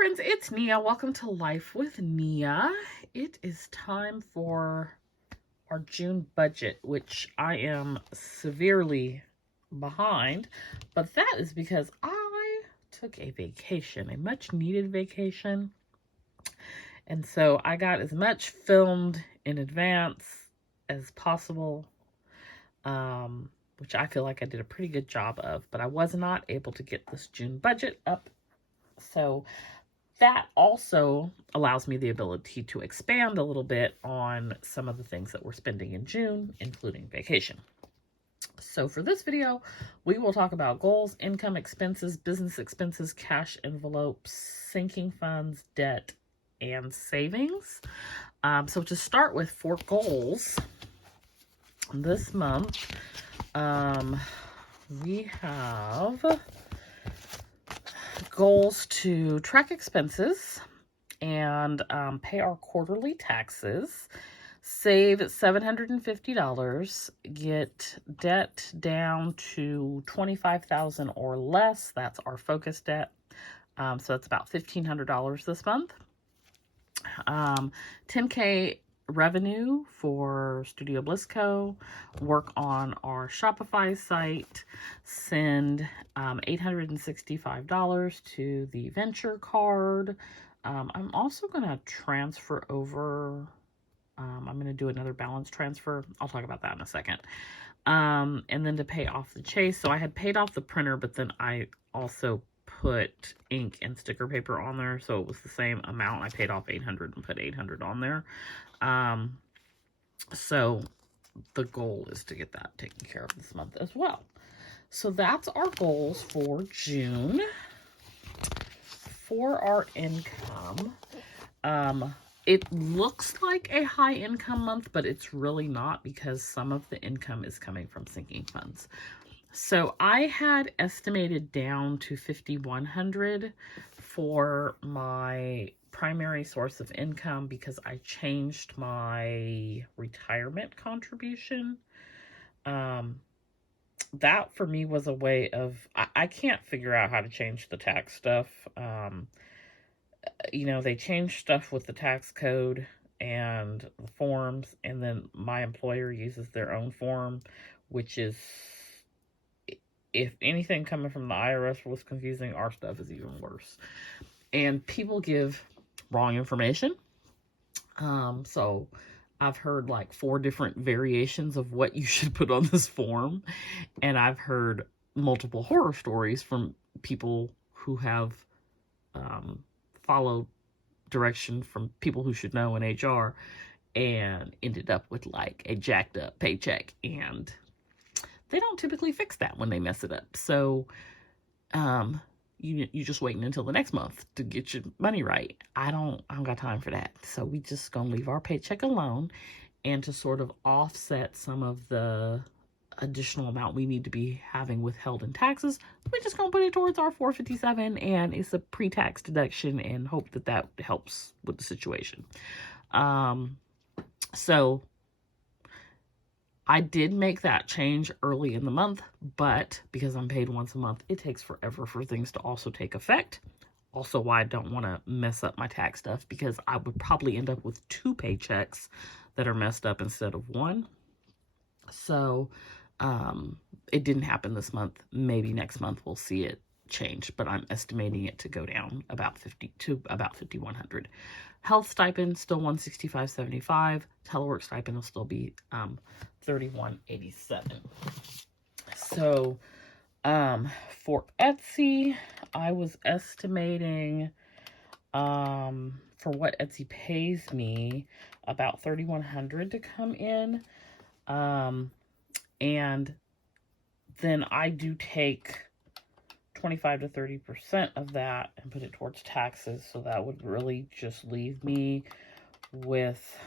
friends, it's Nia. Welcome to Life with Nia. It is time for our June budget, which I am severely behind, but that is because I took a vacation, a much needed vacation. And so I got as much filmed in advance as possible, which I feel like I did a pretty good job of, but I was not able to get this June budget up. So that also allows me the ability to expand a little bit on some of the things that we're spending in June, including vacation. So for this video, we will talk about goals, income, expenses, business expenses, cash envelopes, sinking funds, debt, and savings. So to start with, for goals, this month, we have goals to track expenses and pay our quarterly taxes, save $750, get debt down to $25,000 or less. That's our focus debt. So that's about $1,500 this month. 10K revenue for Studio Bliss Co, work on our Shopify site, send $865 to the venture card. I'm also going to transfer over, I'm going to do another balance transfer. I'll talk about that in a second. And then to pay off the Chase. So I had paid off the printer, but then I also put ink and sticker paper on there, so it was the same amount. I paid off $800 and put $800 on there. So the goal is to get that taken care of this month as well. So that's our goals for June. For our income, it looks like a high income month, but it's really not, because some of the income is coming from sinking funds. So I had estimated down to $5,100 for my primary source of income, because I changed my retirement contribution. That for me was a way of, I can't figure out how to change the tax stuff. They change stuff with the tax code and the forms, and then my employer uses their own form, which is, if anything coming from the IRS was confusing, our stuff is even worse. And people give wrong information. So I've heard like 4 different variations of what you should put on this form. And I've heard multiple horror stories from people who have followed direction from people who should know in HR and ended up with like a jacked up paycheck, and they don't typically fix that when they mess it up. So you just waiting until the next month to get your money right. I don't got time for that. So we just gonna leave our paycheck alone, and to sort of offset some of the additional amount we need to be having withheld in taxes, we're just gonna put it towards our $457, and it's a pre-tax deduction, and hope that that helps with the situation. So I did make that change early in the month, but because I'm paid once a month, it takes forever for things to also take effect. Also, why I don't want to mess up my tax stuff, because I would probably end up with 2 paychecks that are messed up instead of 1. So it didn't happen this month. Maybe next month we'll see it change, but I'm estimating it to go down about $5,100. Health stipend still $165.75. Telework stipend will still be $31.87. So for Etsy, I was estimating for what Etsy pays me about $3,100 to come in, and then I do take 25 to 30% of that and put it towards taxes. So that would really just leave me with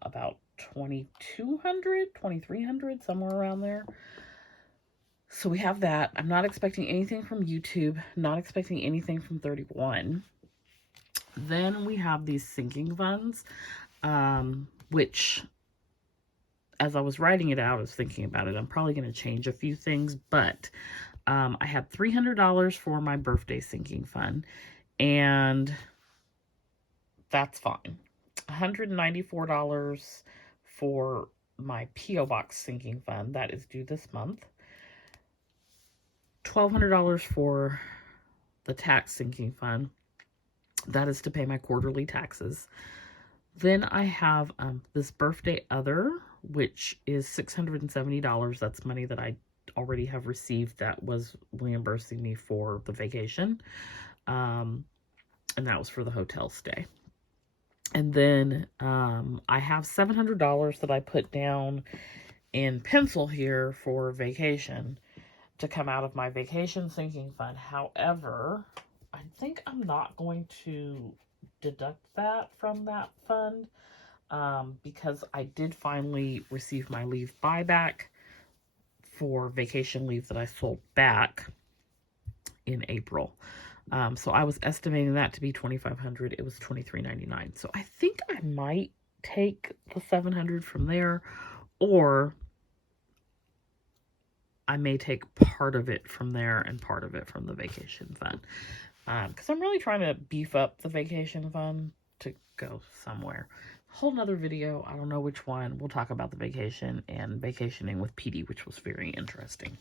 about $2,200, $2,300, somewhere around there. So we have that. I'm not expecting anything from YouTube, not expecting anything from 31. Then we have these sinking funds, which, as I was writing it out, I was thinking about it. I'm probably going to change a few things, but I had $300 for my birthday sinking fund, and that's fine. $194 for my P.O. Box sinking fund. That is due this month. $1,200 for the tax sinking fund. That is to pay my quarterly taxes. Then I have this birthday other, which is $670. That's money that I already have received that was reimbursing me for the vacation. And that was for the hotel stay. And then I have $700 that I put down in pencil here for vacation to come out of my vacation sinking fund. However, I think I'm not going to deduct that from that fund because I did finally receive my leave buyback for vacation leave that I sold back in April. So I was estimating that to be $2,500. It was $2,399. So I think I might take the $700 from there, or I may take part of it from there and part of it from the vacation fund. Because I'm really trying to beef up the vacation fund to go somewhere. Whole nother video. I don't know which one. We'll talk about the vacation and vacationing with PD, which was very interesting.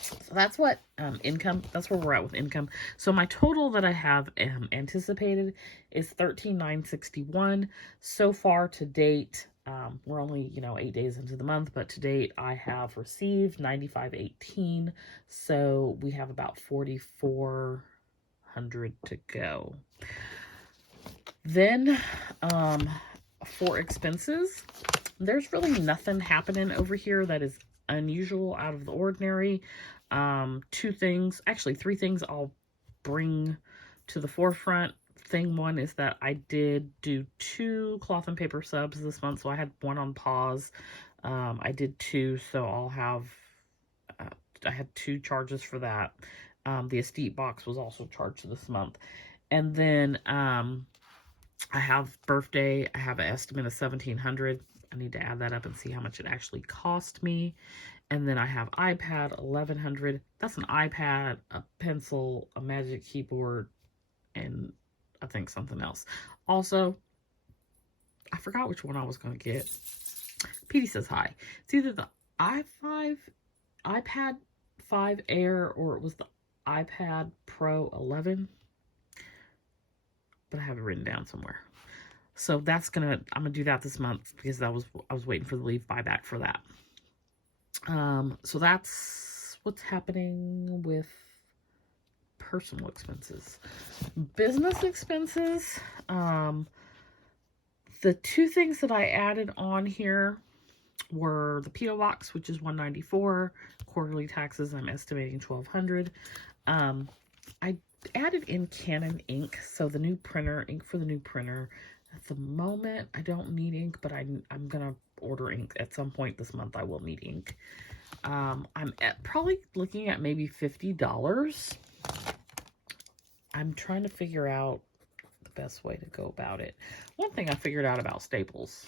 So that's what income, that's where we're at with income. So my total that I have anticipated is $13,961. So far to date, we're only, 8 days into the month, but to date I have received $95.18. So we have about $4,400 to go. Then for expenses, there's really nothing happening over here that is unusual, out of the ordinary. Three things I'll bring to the forefront. Thing one is that I did do 2 cloth and paper subs this month, so I had one on pause. I did 2, so I'll have I had 2 charges for that. The estate box was also charged this month. And then I have birthday. I have an estimate of $1,700. I need to add that up and see how much it actually cost me. And then I have iPad, $1,100. That's an iPad, a pencil, a Magic Keyboard, and I think something else. Also, I forgot which one I was going to get. PD says hi. It's either the iPad 5 Air, or it was the iPad Pro 11. But I have it written down somewhere. So I'm gonna do that this month because I was waiting for the leave buyback for that. So that's what's happening with personal expenses. Business expenses, the 2 things that I added on here were the P.O. Box, which is $194, quarterly taxes, I'm estimating $1,200. I added in Canon ink, so the new printer, ink for the new printer. At the moment, I don't need ink, but I'm gonna order ink at some point this month. I will need ink. I'm probably looking at maybe $50. I'm trying to figure out the best way to go about it. One thing I figured out about Staples,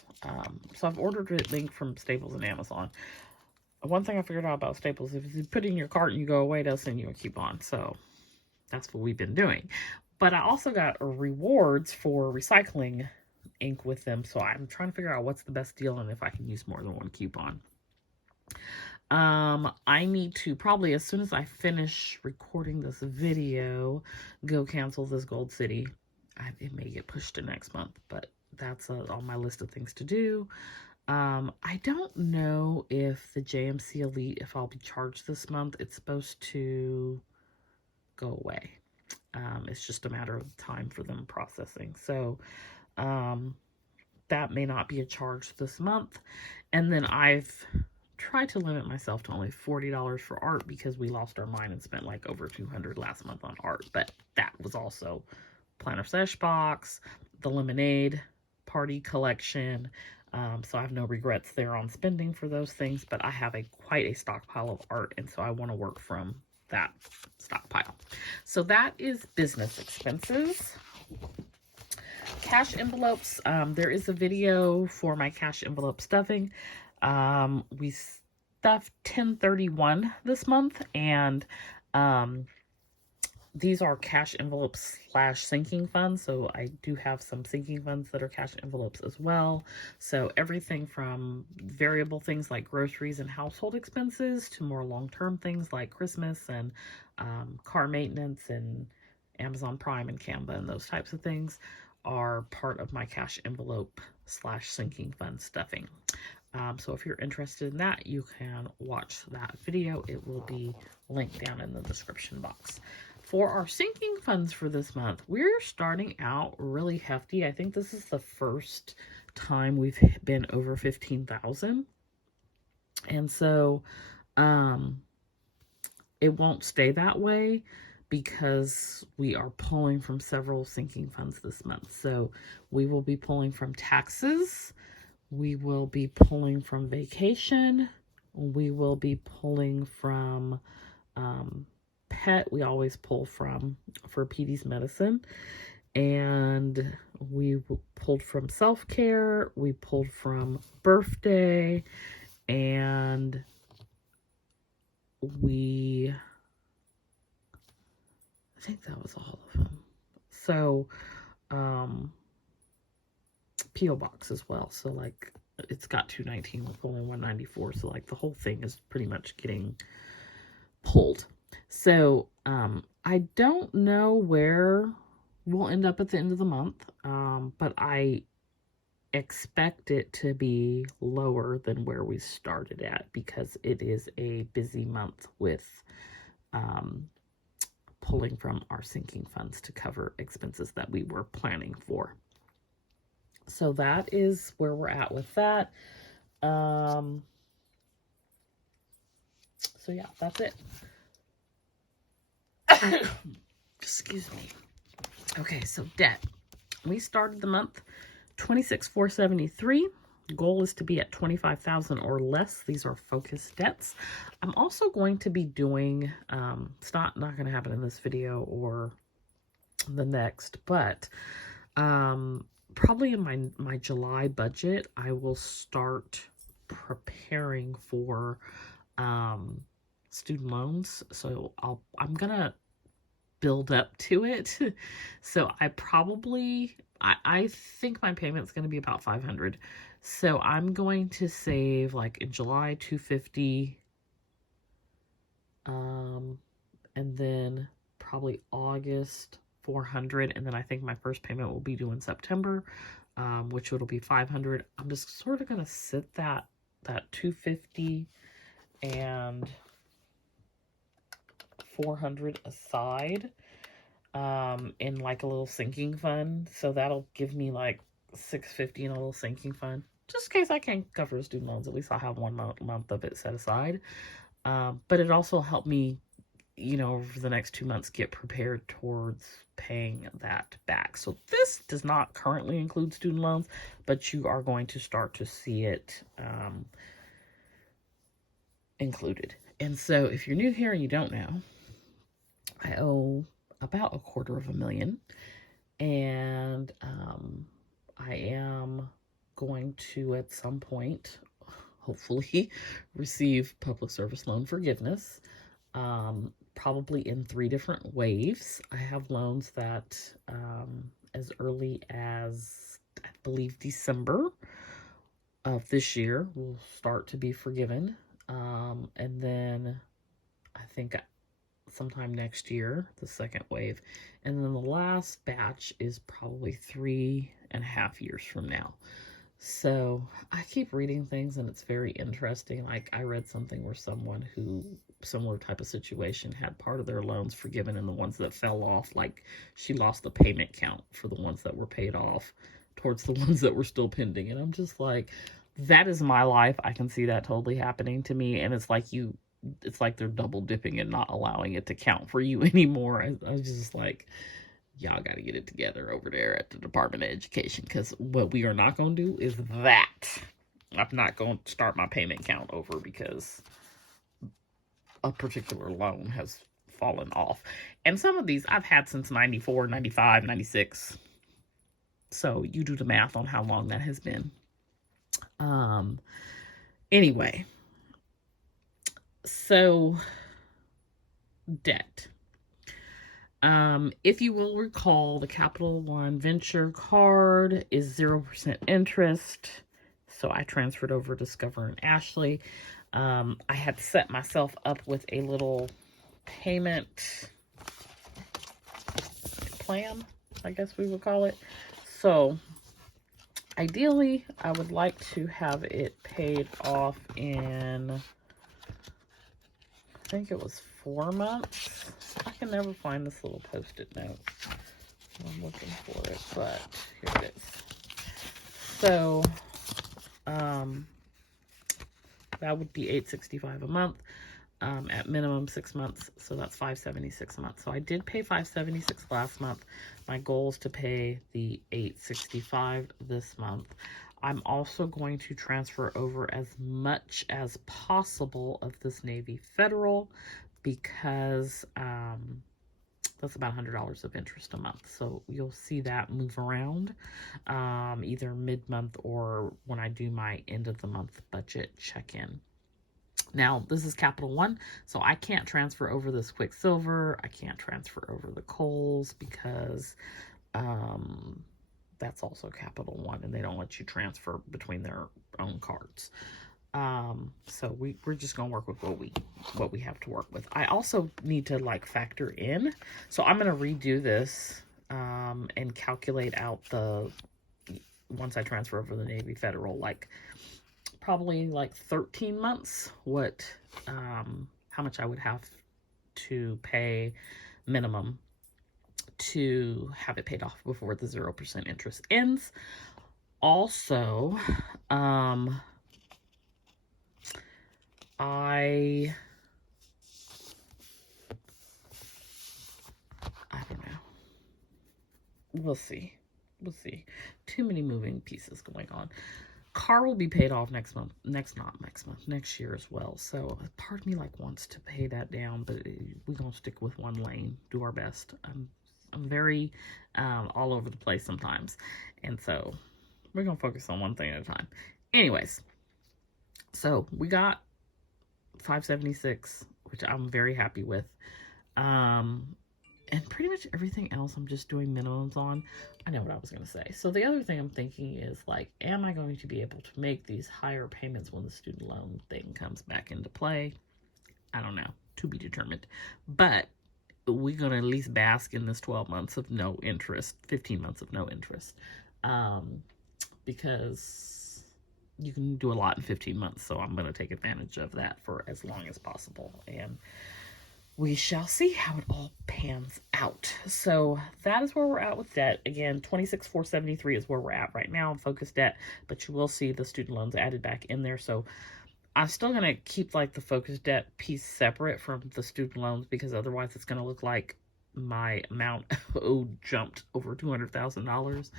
so I've ordered a link from Staples and Amazon. One thing I figured out about Staples, if you put it in your cart and you go away, they'll send you a coupon. So that's what we've been doing. But I also got rewards for recycling ink with them. So I'm trying to figure out what's the best deal and if I can use more than one coupon. I need to probably, as soon as I finish recording this video, go cancel this Gold City. It may get pushed to next month, but that's on my list of things to do. I don't know if the JMC Elite, if I'll be charged this month. It's supposed to go away. It's just a matter of time for them processing. So, that may not be a charge this month. And then I've tried to limit myself to only $40 for art because we lost our mind and spent like over $200 last month on art. But that was also planner sesh box, the lemonade party collection. So I have no regrets there on spending for those things, but I have quite a stockpile of art, and so I want to work from that stockpile. So that is business expenses. Cash envelopes. There is a video for my cash envelope stuffing. We stuffed 1031 this month, and these are cash envelopes / sinking funds. So I do have some sinking funds that are cash envelopes as well. So everything from variable things like groceries and household expenses to more long-term things like Christmas and car maintenance and Amazon Prime and Canva and those types of things are part of my cash envelope / sinking fund stuffing. So if you're interested in that, you can watch that video. It will be linked down in the description box. For our sinking funds for this month, we're starting out really hefty. I think this is the first time we've been over 15,000. And so it won't stay that way because we are pulling from several sinking funds this month. So we will be pulling from taxes. We will be pulling from vacation. We will be pulling from pet. We always pull from for Petey's medicine. And we pulled from self-care. We pulled from birthday. And I think that was all of them. So, P.O. box as well. So like it's got 219 with only 194. So like the whole thing is pretty much getting pulled. So I don't know where we'll end up at the end of the month. But I expect it to be lower than where we started at because it is a busy month with pulling from our sinking funds to cover expenses that we were planning for. So that is where we're at with that. So yeah, that's it. Excuse me. Okay, so debt. We started the month 26,473. Goal is to be at 25,000 or less. These are focused debts. I'm also going to be doing, it's not going to happen in this video or the next, but probably in my July budget, I will start preparing for student loans. So I'm gonna build up to it. So I think my payment's gonna be about $500. So I'm going to save like in July $250, and then probably August $400, and then I think my first payment will be due in September, which it'll be $500. I'm just sort of gonna sit that $250 and $400 aside in like a little sinking fund. So that'll give me like $650 in a little sinking fund, just in case I can't cover student loans. At least I'll have 1 month of it set aside. But it also helped me, over the next 2 months, get prepared towards paying that back. So this does not currently include student loans, but you are going to start to see it included. And so if you're new here and you don't know, I owe about $250,000, and I am going to at some point hopefully receive public service loan forgiveness, probably in 3 different waves. I have loans that as early as I believe December of this year will start to be forgiven, and then I think sometime next year, the second wave. And then the last batch is probably 3.5 years from now. So I keep reading things and it's very interesting. Like I read something where someone who, similar type of situation, had part of their loans forgiven, and the ones that fell off, like she lost the payment count for the ones that were paid off towards the ones that were still pending. And I'm just like, that is my life. I can see that totally happening to me. And it's like they're double dipping and not allowing it to count for you anymore. I was just like, y'all got to get it together over there at the Department of Education, because what we are not going to do is that. I'm not going to start my payment count over because a particular loan has fallen off. And some of these I've had since 94, 95, 96. So you do the math on how long that has been. Anyway. So, debt. If you will recall, the Capital One Venture card is 0% interest. So I transferred over Discover and Ashley. I had set myself up with a little payment plan, I guess we would call it. So ideally, I would like to have it paid off in, I think it was 4 months. I can never find this little post-it note. I'm looking for it, but here it is. So, that would be $865 a month. At minimum 6 months, so that's $576 a month. So I did pay $576 last month. My goal is to pay the $865 this month. I'm also going to transfer over as much as possible of this Navy Federal because that's about $100 of interest a month. So you'll see that move around either mid-month or when I do my end of the month budget check-in. Now, this is Capital One, so I can't transfer over this Quicksilver. I can't transfer over the Kohl's because that's also Capital One, and they don't let you transfer between their own cards. So we're just going to work with what we have to work with. I also need to like factor in. So I'm going to redo this and calculate out once I transfer over the Navy Federal, like probably like 13 months, how much I would have to pay minimum to have it paid off before the 0% interest ends. Also, I don't know. We'll see. Too many moving pieces going on. Car will be paid off next year as well. So part of me like wants to pay that down, but we're gonna stick with one lane, do our best. I'm very all over the place sometimes, and so we're gonna focus on one thing at a time. Anyways, so we got $576, which I'm very happy with. And pretty much everything else I'm just doing minimums on. I know what I was going to say. So the other thing I'm thinking is like, am I going to be able to make these higher payments when the student loan thing comes back into play? I don't know. To be determined. But we're going to at least bask in this 12 months of no interest, 15 months of no interest. Because you can do a lot in 15 months. So I'm going to take advantage of that for as long as possible. And we shall see how it all pans out. So that is where we're at with debt. Again, $26,473 is where we're at right now in focus debt, but you will see the student loans added back in there. So I'm still going to keep like the focus debt piece separate from the student loans because otherwise it's going to look like my amount owed jumped over $200,000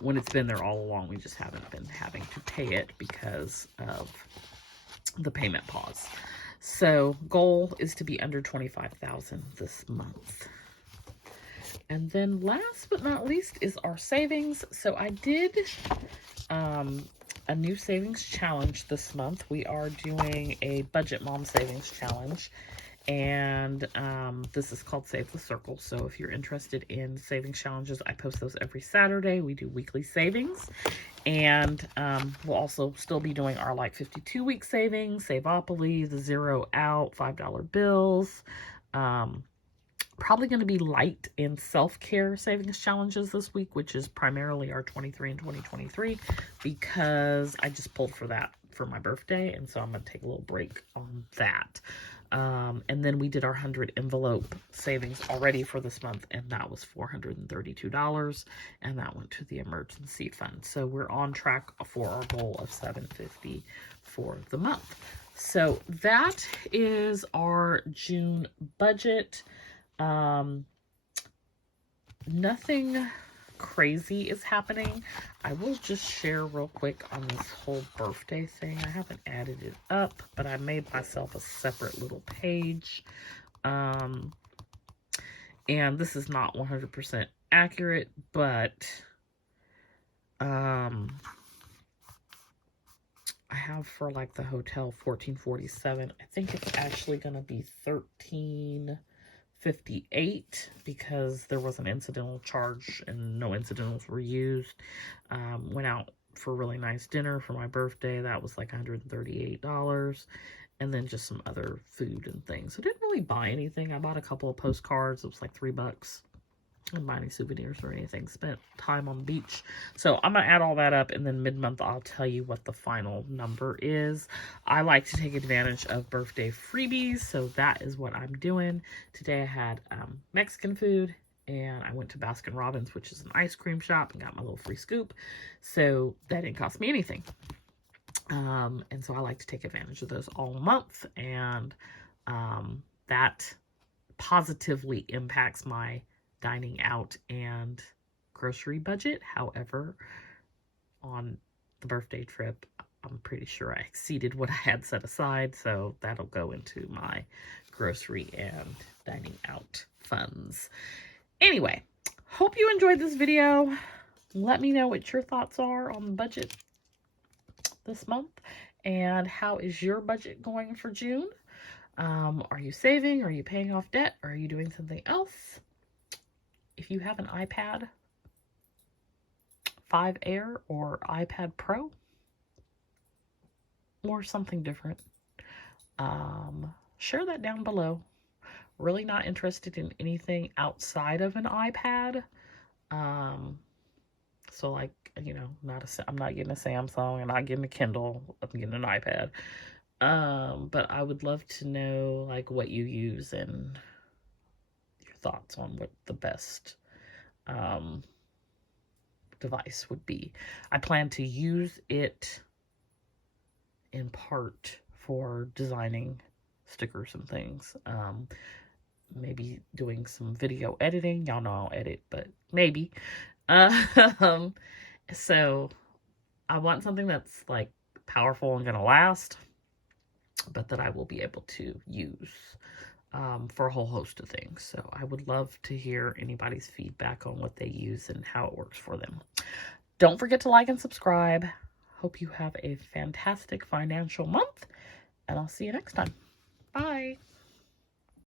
when it's been there all along. We just haven't been having to pay it because of the payment pause. So goal is to be under $25,000 this month. And then last but not least is our savings. So I did a new savings challenge this month. We are doing a Budget Mom Savings Challenge. And this is called Save the Circle. So if you're interested in savings challenges, I post those every Saturday. We do weekly savings. And we'll also still be doing our like 52-week savings, Saveopoly, the zero out, $5 bills. Probably going to be light in self-care savings challenges this week, which is primarily our 23 and 2023, because I just pulled for that for my birthday. And so I'm going to take a little break on that. And then we did our 100 envelope savings already for this month, and that was $432, and that went to the emergency fund. So we're on track for our goal of $750 for the month. So that is our June budget. Nothing crazy is happening. I will just share real quick on this whole birthday thing. I haven't added it up, but I made myself a separate little page. And this is not 100% accurate, but I have for like the hotel $1,447. I think it's actually going to be $1,350 $58 because there was an incidental charge and no incidentals were used. Went out for a really nice dinner for my birthday. That was like $138. And then just some other food and things. So I didn't really buy anything. I bought a couple of postcards. It was like $3. I didn't buy any souvenirs or anything. Spent time on the beach. So I'm going to add all that up, and then mid-month I'll tell you what the final number is. I like to take advantage of birthday freebies, so that is what I'm doing. Today I had Mexican food, and I went to Baskin Robbins, which is an ice cream shop, and got my little free scoop. So that didn't cost me anything. And so I like to take advantage of those all month, and that positively impacts my dining out and grocery budget. However, on the birthday trip, I'm pretty sure I exceeded what I had set aside, so that'll go into my grocery and dining out funds. Anyway, hope you enjoyed this video. Let me know what your thoughts are on the budget this month, and how is your budget going for June? Are you saving? Are you paying off debt? Or are you doing something else? If you have an iPad 5 Air or iPad Pro or something different, share that down below. Really not interested in anything outside of an iPad. So like, you know, I'm not getting a Samsung, I'm not getting a Kindle, I'm getting an iPad. But I would love to know like what you use and your thoughts on what the best device would be. I plan to use it in part for designing stickers and things. Maybe doing some video editing. Y'all know I'll edit, but maybe. So I want something that's like powerful and gonna last, but that I will be able to use for a whole host of things. So I would love to hear anybody's feedback on what they use and how it works for them. Don't forget to like and subscribe. Hope you have a fantastic financial month, and I'll see you next time. Bye.